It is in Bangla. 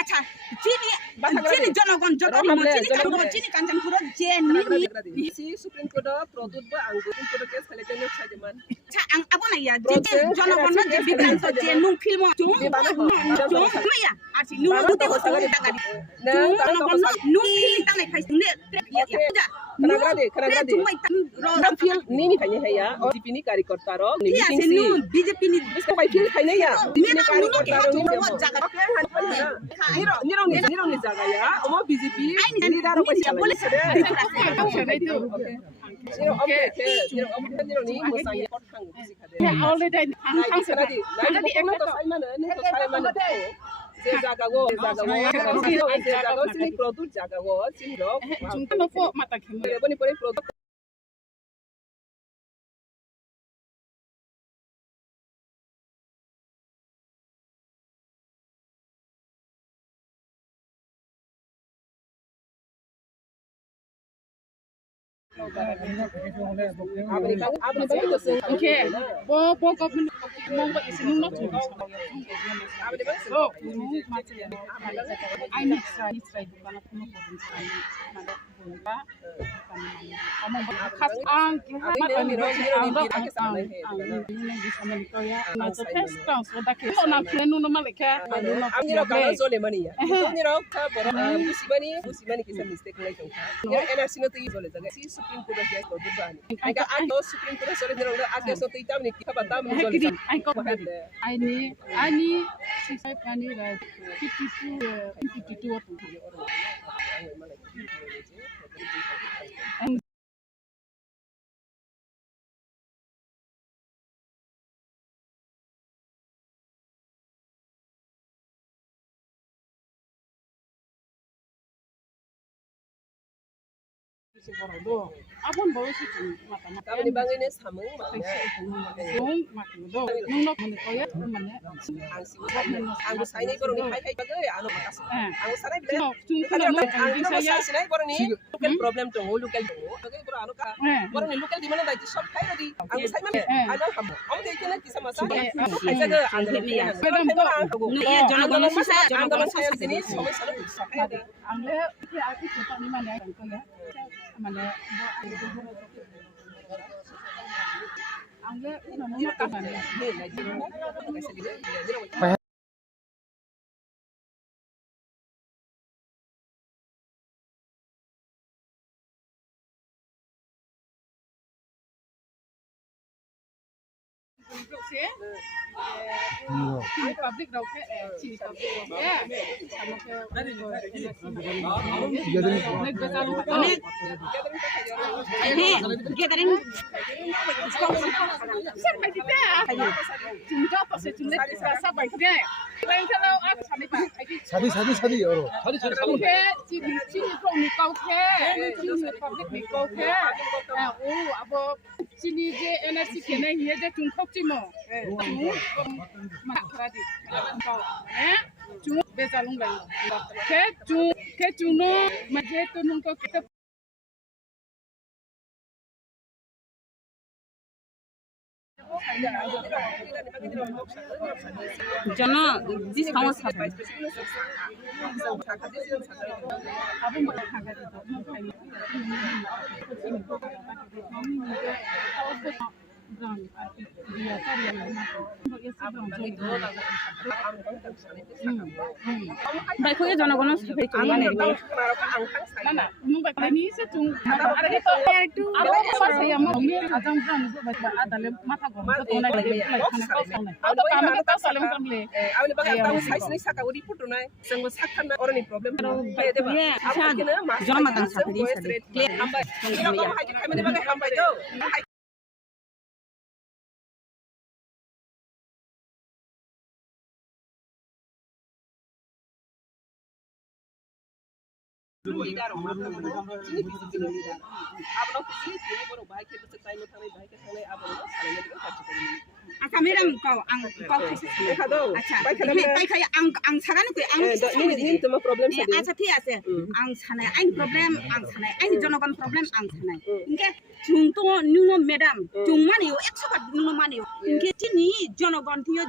আচ্ছা চিনি জনগণ যত চিনি কাঞ্চনপুর যে si Supreme Court produt ba ang Supreme Court case kale jeno sajaman আচ্ছা আবো না ইয়া যে জনগণ যে বিভ্রান্ত যে নুং ফিল্ম জং মাইয়া আর সি নুং দুতে হসে টাকা দি জনগণ নুং ফিল্ম তাই খাই নে Kenapa Orang feel ni kayaknya ya, BJP ni karikota ro, ni BJP ni apa feel kayaknya ya, ni karikota ro ni jaga ni orang jaga ya, omo BJP ni daro pasi boleh ni musang potang already hang tadi to sai mana jaga go sini produk jaga go sini ro chúng ta nó phụ mà ta kiếm bani pore produk Abang itu sih. Okay. Bo government mong ba isin nung not. Oh, I need try kana puno ko din sa mada bunga. Among khas ang na so test counts so that ke na kenu no malika Ang niro kana so le mani ya. Niro ka boro busimani kisa mistake lai tong. Niro NRC no to izole jaga. Si Supreme Court case to dubani. Aga ano Supreme Court sore niro age so to itamni ki ka batam ni zole. I need 65 ani 52 what. Abon bawa sih mata mata. Kami bangin ni samung mana? Do nung nok mana kaya mana? Ang sai ni baru ni hai bagai anu makas. Ang sarai bila. Kalau ang saya sinai baru ni local problem tu local tu. Bagai baru anu ka. Baru ni local di mana dah shop kai tadi. Ang sai mana? Ada kamu. Om dia kena kisah masa. Hai jaga andalan ni. Iya jনগণ saya sini semua salah shop kai tadi. Ang le aku cerita ni mana yang kaya. Mana angga namanya kapan ya? Public daw ke sini public daw ke sama ke gathering sampai kita jumpa pas jumpa sampai kita lain kalau aku 사디 열어. ke sini kau ni kau ke sini public ni kau ke abo sini je NRC kena hiya je tungkok cimo mak tadi kau cuma bezalung lain ke cuno maje tu nungkok kita জন যে সমস্যা abang boleh kagak itu mau kayu dia cari yang mana baik ko জনগণ সাথে চলবে না না nung baik ini setung ada itu apa saya mau ini ajang brand itu baik ada lem mata gua itu naik lagi atau kami kita saling kamle Awalnya bagai tahu saya sini saka uri putu nai, senggo saka na orang ni problem. Kaya deh bang. জন মাতাং সাথে সাথে Hambai. Kami ni bagai hambai tu. আচ্ছা ম্যাডাম কও আং কও আচ্ছা বাই খাই আং সাগানো কই আং Ini cuma problem saja. আচ্ছা ঠিক আছে আং সানাই আইন প্রবলেম আং সানাই আইন জনগণ প্রবলেম আং সানাই ইনকে জুং তো নিউনো ম্যাডাম জুং মানিও 100 বার নিউনো মানিও ইনকে চিনি জনগণ থিও